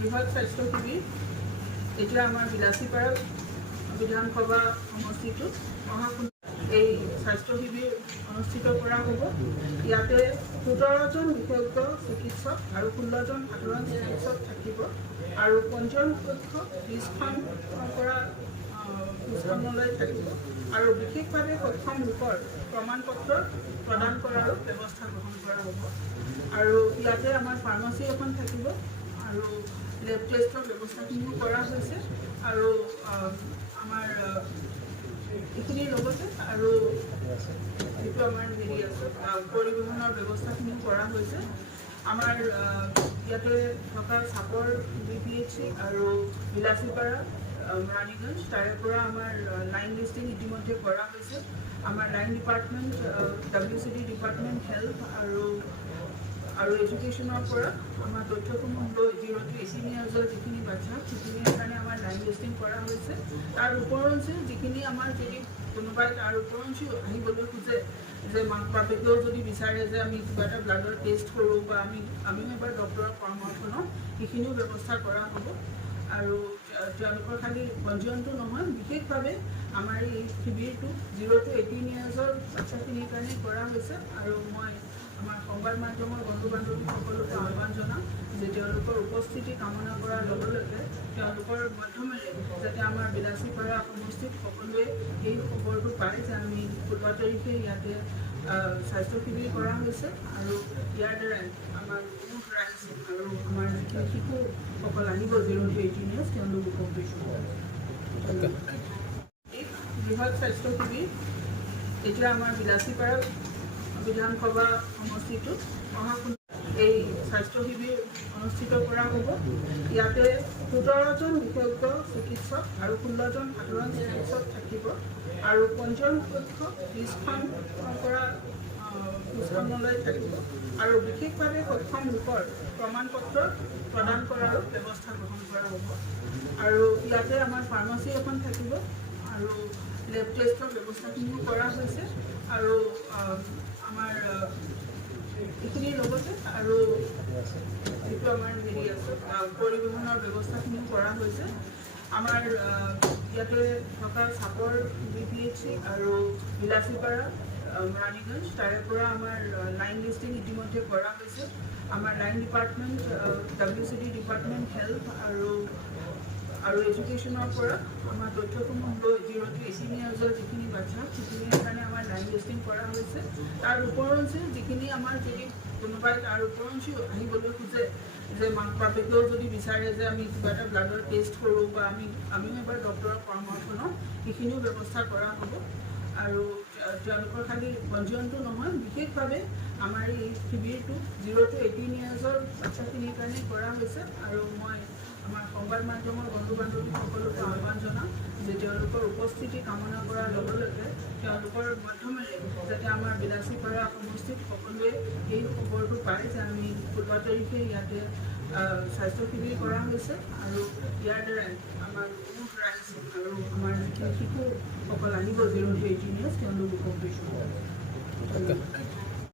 বৃহৎ স্বাস্থ্য শিবিৰ এতিয়া আমাৰ বিলাসীপাৰা বিধানসভা সমষ্টিটোত এই স্বাস্থ্য শিবিৰ অনুষ্ঠিত কৰা হ'ব। ইয়াতে ১৭জন বিশেষজ্ঞ চিকিৎসক আৰু ১৬জন সাধাৰণ চিকিৎসক থাকিব আৰু পঞ্জীয়ন কক্ষ ২০খন পৰা ২০খনলৈ থাকিব আৰু বিশেষভাৱে সক্ষম লোকৰ প্ৰমাণপত্ৰ প্ৰদান কৰাৰো ব্যৱস্থা গ্ৰহণ কৰা হ'ব। আৰু ইয়াতে আমাৰ ফাৰ্মাচী এখন থাকিব আৰু লেব টেষ্টৰ ব্যৱস্থাখিনিও কৰা হৈছে আৰু আমাৰ এইখিনিৰ লগতে আৰু যিটো আমাৰ হেৰি আছে পৰিবহণৰ ব্যৱস্থাখিনিও কৰা হৈছে। আমাৰ ইয়াতে থকা চাপৰ BPHC আৰু বিলাসীপাৰা ৰাণীগঞ্জ তাৰে পৰা আমাৰ লাইন লিষ্টিং ইতিমধ্যে কৰা হৈছে। আমাৰ line department WCD department health আৰু এডুকেশ্যনৰ পৰা আমাৰ তথ্যসমূহ লৈ 0 to 18 ইয়াৰ্ছৰ যিখিনি বাচ্চা সেইখিনিৰ কাৰণে আমাৰ লাইন লিষ্টিং কৰা হৈছে। তাৰ ওপৰঞ্চি যিখিনি আমাৰ যদি কোনোবাই তাৰ ওপৰঞ্চি আহিবলৈ খোজে যে মাক বাপেকেও যদি বিচাৰে যে আমি কিবা এটা ব্লাডৰ টেষ্ট কৰোঁ বা আমিও এবাৰ ডক্টৰৰ পৰামৰ্শ লওঁ সেইখিনিও ব্যৱস্থা কৰা হ'ব। আৰু তেওঁলোকৰ খালি পঞ্জীয়নটো নহয়, বিশেষভাৱে আমাৰ এই শিবিৰটো 0 to 18 ইয়াৰ্ছৰ বাচ্চাখিনিৰ কাৰণে কৰা হৈছে। আৰু মই আমাৰ সংবাদ মাধ্যমৰ বন্ধু বান্ধৱীসকলকো আহ্বান জনাম যে তেওঁলোকৰ উপস্থিতি কামনা কৰাৰ লগে লগে তেওঁলোকৰ মাধ্যমেৰে যাতে আমাৰ বিলাসীপাৰা সমষ্টিত সকলোৱে এই খবৰটো পায় যে আমি 16 তাৰিখে ইয়াতে স্বাস্থ্য শিবিৰ কৰা হৈছে আৰু ইয়াৰ দ্বাৰাই আমাৰ মুঠ ৰাইজ আৰু আমাৰ যিখিনি শিশুসকল আহিব 0 to 18 ইয়াৰ্ছ তেওঁলোক উপকৃত হ'ব। এই বৃহৎ স্বাস্থ্য শিবিৰ এতিয়া আমাৰ বিলাসীপাৰা বিধানসভা সমষ্টিটোত এই স্বাস্থ্য শিবিৰ অনুষ্ঠিত কৰা হ'ব। ইয়াতে ১৭জন বিশেষজ্ঞ চিকিৎসক আৰু ১৬জন সাধাৰণ চিকিৎসক থাকিব আৰু পঞ্জীয়ন কক্ষ ২০খন পৰা ২০খনলৈ থাকিব আৰু বিশেষভাৱে সক্ষম লোকৰ প্ৰমাণপত্ৰ প্ৰদান কৰাৰো ব্যৱস্থা গ্ৰহণ কৰা হ'ব। আৰু ইয়াতে আমাৰ ফাৰ্মাচী এখন থাকিব আৰু লেব টেষ্টৰ ব্যৱস্থাখিনিও কৰা হৈছে আৰু আমাৰ এইখিনিৰ লগতে আৰু যিটো আমাৰ হেৰি আছে পৰিবহণৰ ব্যৱস্থাখিনিও কৰা হৈছে। আমাৰ ইয়াতে থকা চাপৰ BPHC আৰু বিলাসীপাৰা ৰাণীগঞ্জ তাৰে পৰা আমাৰ লাইন লিষ্টিং ইতিমধ্যে কৰা হৈছে। আমাৰ line department WCD department health আৰু এডুকেশ্যনৰ পৰা আমাৰ তথ্যসমূহ লৈ 0 to 18 ইয়াৰ্ছৰ যিখিনি বাচ্চা সেইখিনিৰ কাৰণে আমাৰ লাইন লিষ্টিং কৰা হৈছে। তাৰ ওপৰঞ্চি যিখিনি আমাৰ যদি কোনোবাই তাৰ ওপৰঞ্চি আহিবলৈ খোজে যে মাক বাপেকেও যদি বিচাৰে যে আমি কিবা এটা ব্লাডৰ টেষ্ট কৰোঁ বা আমিও এবাৰ ডক্টৰৰ পৰামৰ্শ লওঁ সেইখিনিও ব্যৱস্থা কৰা হ'ব। আৰু তেওঁলোকৰ খালি পঞ্জীয়নটো নহয়, বিশেষভাৱে আমাৰ এই শিবিৰটো 0 to 18 ইয়াৰ্ছৰ বাচ্চাখিনিৰ কাৰণে কৰা হৈছে। আৰু মই আমাৰ সংবাদ মাধ্যমৰ বন্ধু বান্ধৱীসকলকো আহ্বান জনাম যে তেওঁলোকৰ উপস্থিতি কামনা কৰাৰ লগে লগে তেওঁলোকৰ মাধ্যমেৰে যাতে আমাৰ বিলাসীপাৰা সমষ্টিত সকলোৱে এই খবৰটো পায় যে আমি 16 তাৰিখে ইয়াতে স্বাস্থ্য শিবিৰ কৰা হৈছে আৰু ইয়াৰ দ্বাৰাই আমাৰ মুঠ ৰাইজ আৰু আমাৰ যিখিনি শিশুসকল আহিব 0 to 18 ইয়াৰ্ছ তেওঁলোক উপকৃত হ'ব।